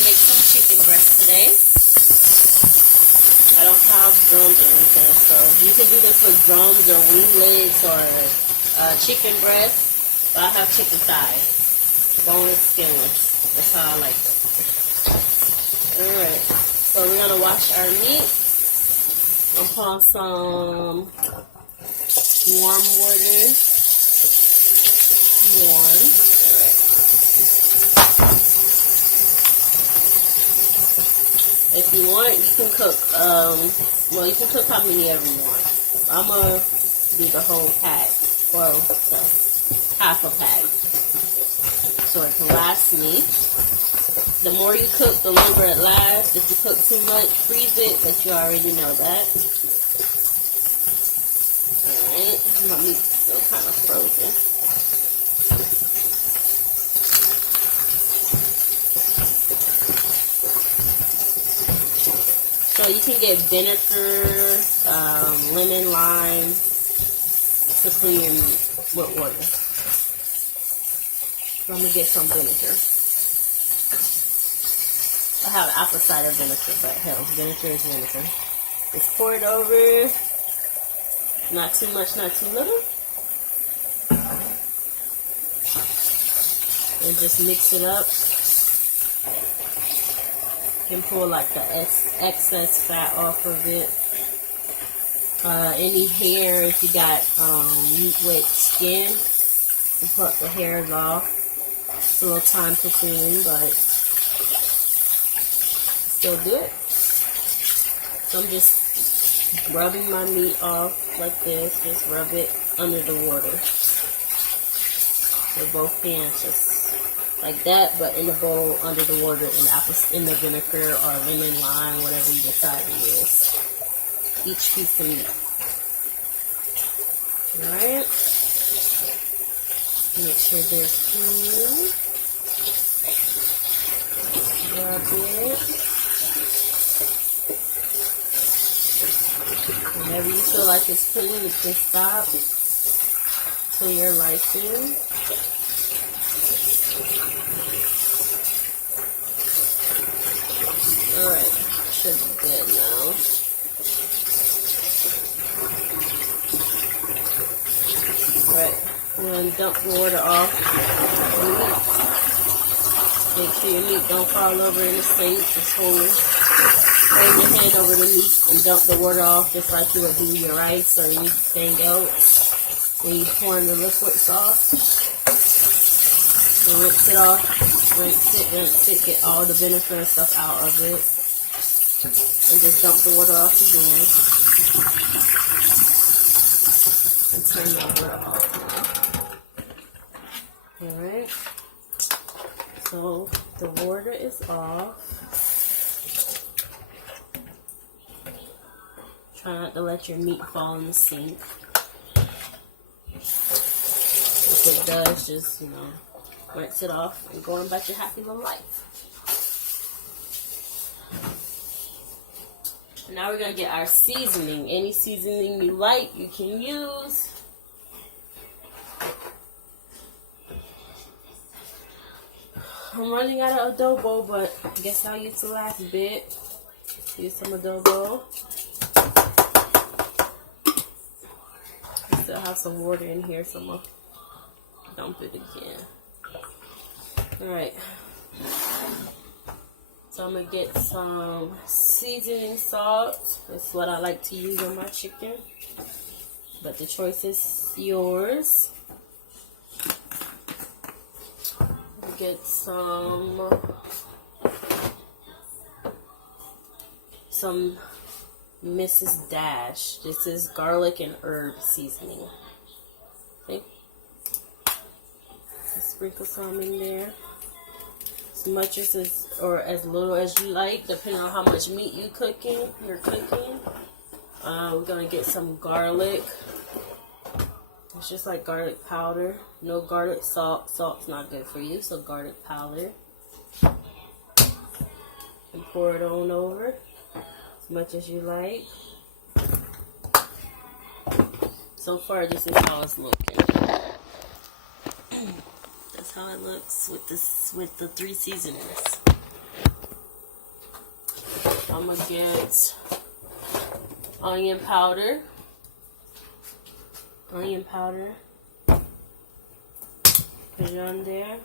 gonna make some chicken breast today. I don't have drums or anything, so you can do this with drums or wing legs or chicken breast. But I have chicken thighs, boneless, skinless. That's how I like it. All right, so we're gonna wash our meat. I'm gonna pour some warm water. Warm. All right. If you want, you can cook, well, you can cook how many ever you want. I'm going to do the whole pack, well, so, half a pack, so it can last me. The more you cook, the longer it lasts. If you cook too much, freeze it, but you already know that. Alright, my meat's still kind of frozen. So you can get vinegar, lemon, lime to clean your meat with water. So I'm going to get some vinegar. I have apple cider vinegar, but hell, vinegar is vinegar. Just pour it over. Not too much, not too little. And just mix it up. And pull like the excess fat off of it. Any hair, if you got wet skin, you put the hairs off. It's a little time consuming, but still good. So I'm just rubbing my meat off like this. Just rub it under the water with both hands, just like that, but in the bowl under the water in the vinegar or lemon, lime, whatever you decide to use. Each piece of meat. Alright. Make sure they're clean. Rub it. Whenever you feel like it's clean, you can stop till your liking. Alright, should be good now. Alright, I'm going to dump the water off the meat. Make sure your meat don't fall over in the sink. Just hold your hand over the meat and dump the water off just like you would do your rice or anything else. When you pour the liquids off, so rinse it off. Rinse it, get all the vinegar and stuff out of it. And just dump the water off again. And turn that water off. Alright. So the water is off. Try not to let your meat fall in the sink. If it does, just, rinse it off and go on about your happy little life. Now we're going to get our seasoning. Any seasoning you like, you can use. I'm running out of adobo, but I guess I'll use the last bit. Use some adobo. I still have some water in here, so I'm going to dump it again. Alright, so I'm going to get some seasoning salt. That's what I like to use on my chicken, but the choice is yours. Get some Mrs. Dash. This is garlic and herb seasoning. Okay. Sprinkle some in there. As much as or as little as you like, depending on how much meat you're cooking. We're gonna get some garlic. It's just like garlic powder. No garlic salt. Salt's not good for you, so garlic powder. And pour it on over as much as you like. So far, this is how it's looking. That's how it looks with the 3 seasonings. I'm gonna get onion powder. Put it on there.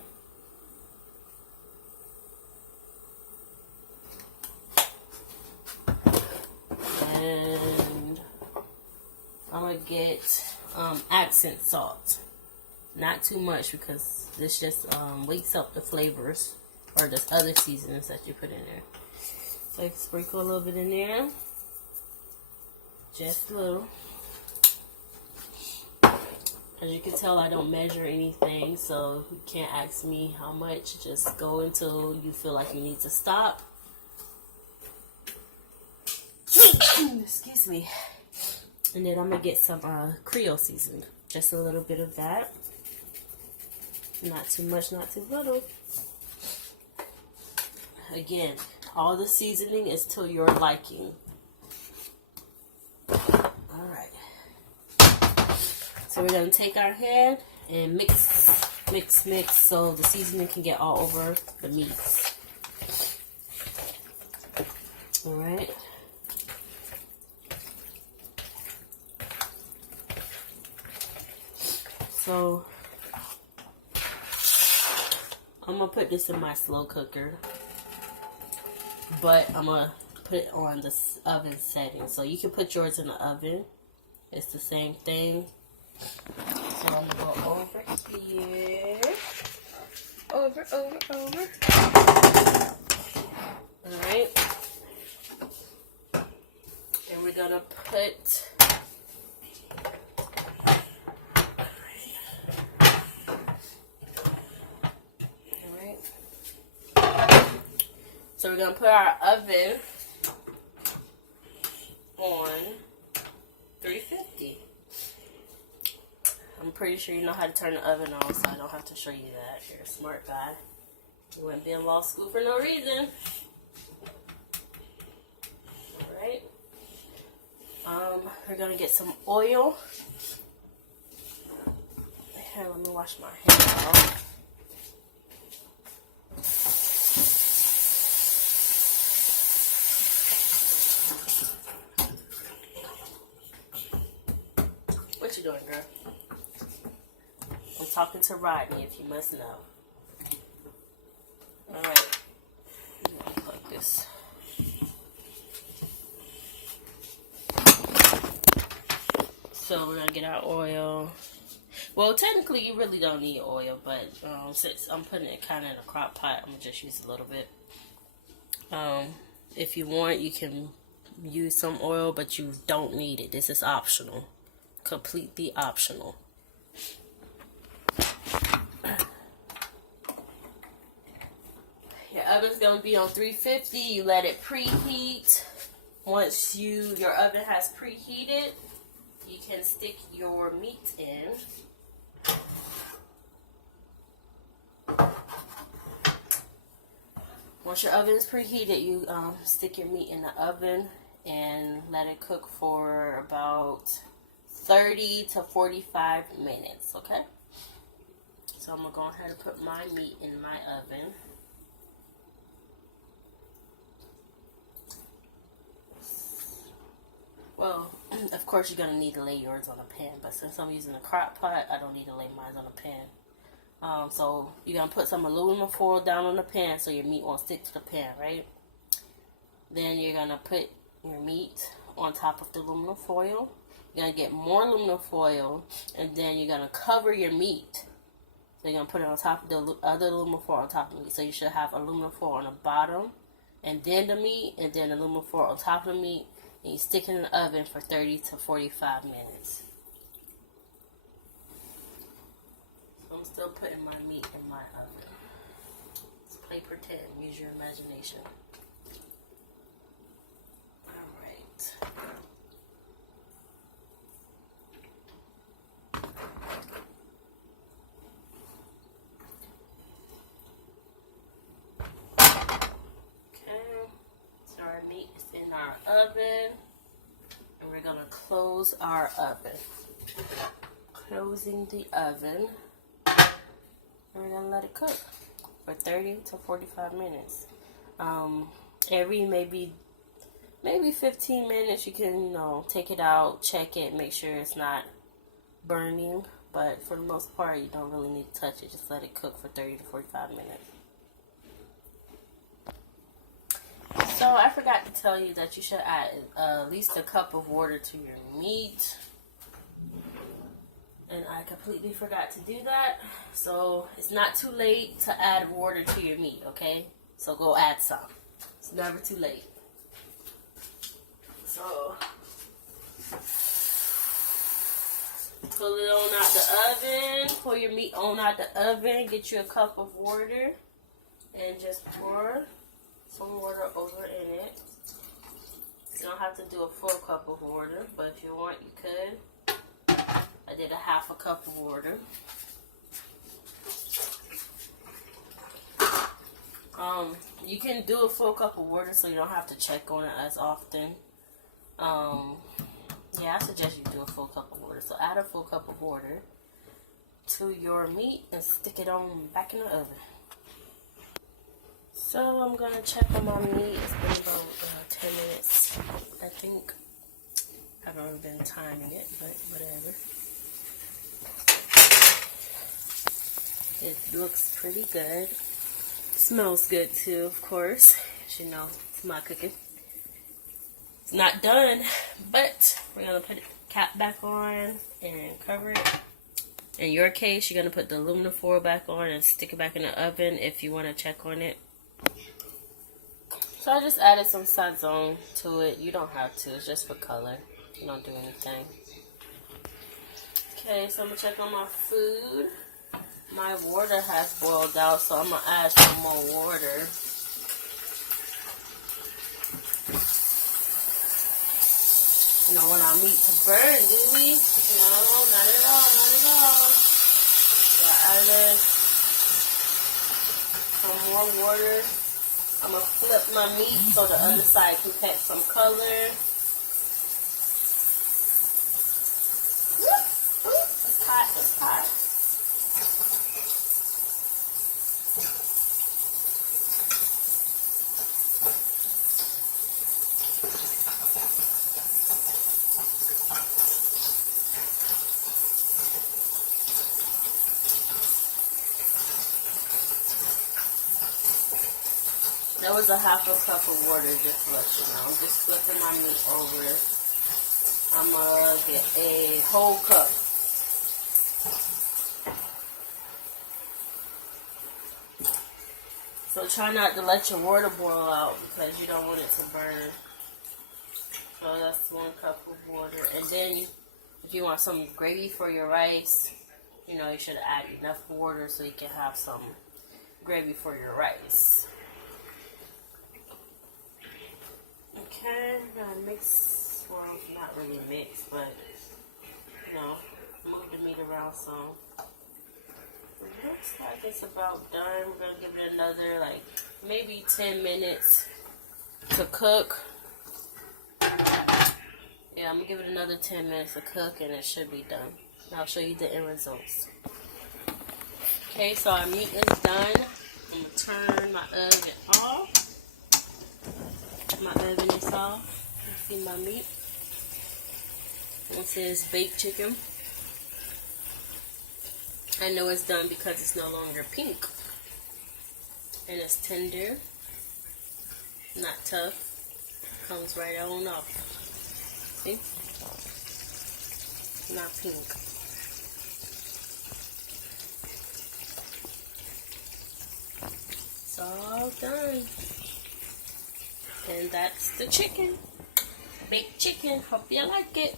And I'm gonna get accent salt. Not too much because this just wakes up the flavors or the other seasonings that you put in there. So I sprinkle a little bit in there. Just a little. As you can tell, I don't measure anything, so you can't ask me how much. Just go until you feel like you need to stop. Excuse me. And then I'm going to get some Creole seasoning. Just a little bit of that. Not too much, not too little. Again, all the seasoning is to your liking. Alright. So we're going to take our hand and mix so the seasoning can get all over the meats. Alright. So I'm going to put this in my slow cooker, but I'm going to put it on the oven setting. So you can put yours in the oven. It's the same thing. So I'm going to go over here. Over. Alright. Then we're going to put So we're going to put our oven on 350. I'm pretty sure you know how to turn the oven on, so I don't have to show you that. You're a smart guy. You wouldn't be in law school for no reason. Alright. We're going to get some oil. Here, let me wash my hands off. What you doing, girl? I'm talking to Rodney, if you must know. Alright. Plug this. So we're going to get our oil. Well, technically, you really don't need oil, but since I'm putting it kind of in a crock pot, I'm going to just use a little bit. If you want, you can use some oil, but you don't need it. This is optional. Completely optional. Your oven's going to be on 350. You let it preheat. Once your oven has preheated, you can stick your meat in. Once your oven is preheated, you stick your meat in the oven and let it cook for about 30 to 45 minutes, okay? So I'm going to go ahead and put my meat in my oven. Well, of course you're going to need to lay yours on a pan, but since I'm using a crock pot, I don't need to lay mine on a pan. So you're going to put some aluminum foil down on the pan so your meat won't stick to the pan, right? Then you're going to put your meat on top of the aluminum foil. You're going to get more aluminum foil, and then you're going to cover your meat. So you're going to put it on top of the other aluminum foil on top of the meat. So you should have aluminum foil on the bottom, and then the meat, and then aluminum foil on top of the meat. And you stick it in the oven for 30 to 45 minutes. So I'm still putting my meat in my oven. Let's play pretend. Use your imagination. Alright. Our meat is in our oven, and we're going to close our oven. Closing the oven, and we're going to let it cook for 30 to 45 minutes. Every maybe maybe 15 minutes. You can, you know, take it out, check it, make sure it's not burning. But for the most part, you don't really need to touch it. Just let it cook for 30 to 45 minutes. So I forgot to tell you that you should add at least a cup of water to your meat. And I completely forgot to do that. So it's not too late to add water to your meat, okay? So go add some. It's never too late. So pull it on out the oven. Pull your meat on out the oven. Get you a cup of water. And just pour some water over in it. You don't have to do a full cup of water, but if you want, you could. I did a half a cup of water. You can do a full cup of water so you don't have to check on it as often. Yeah, I suggest you do a full cup of water. So add a full cup of water to your meat and stick it on back in the oven. So I'm gonna check on my meat. It's been about 10 minutes, I think. I haven't been timing it, but whatever. It looks pretty good. Smells good too, of course. As you know, it's my cooking. It's not done, but we're gonna put the cap back on and cover it. In your case, you're gonna put the aluminum foil back on and stick it back in the oven if you want to check on it. So I just added some sazon to it. You don't have to. It's just for color. You don't do anything. Okay, so I'm gonna check on my food. My water has boiled out, so I'm gonna add some more water. You don't want our meat to burn, do we? No, not at all, not at all. So I added some more water. I'm gonna flip my meat so the other side can catch some color. It's hot, it's hot. That was a half a cup of water, just to let you know. I'm just flipping my meat over. I'm gonna get a whole cup. So try not to let your water boil out because you don't want it to burn. So that's 1 cup of water. And then if you want some gravy for your rice, you know, you should add enough water so you can have some gravy for your rice. Okay, I'm gonna mix, well, not really mix, but, you know, move the meat around some. It looks like it's about done. We're gonna give it another, like, maybe 10 minutes to cook. Yeah, I'm gonna give it another 10 minutes to cook and it should be done. And I'll show you the end results. Okay, so our meat is done. I'm gonna turn my oven off. My oven is off. You see my meat. It says baked chicken. I know it's done because it's no longer pink. And it's tender. Not tough. Comes right on off. See? Not pink. It's all done. And that's the chicken. Baked chicken. Hope you like it.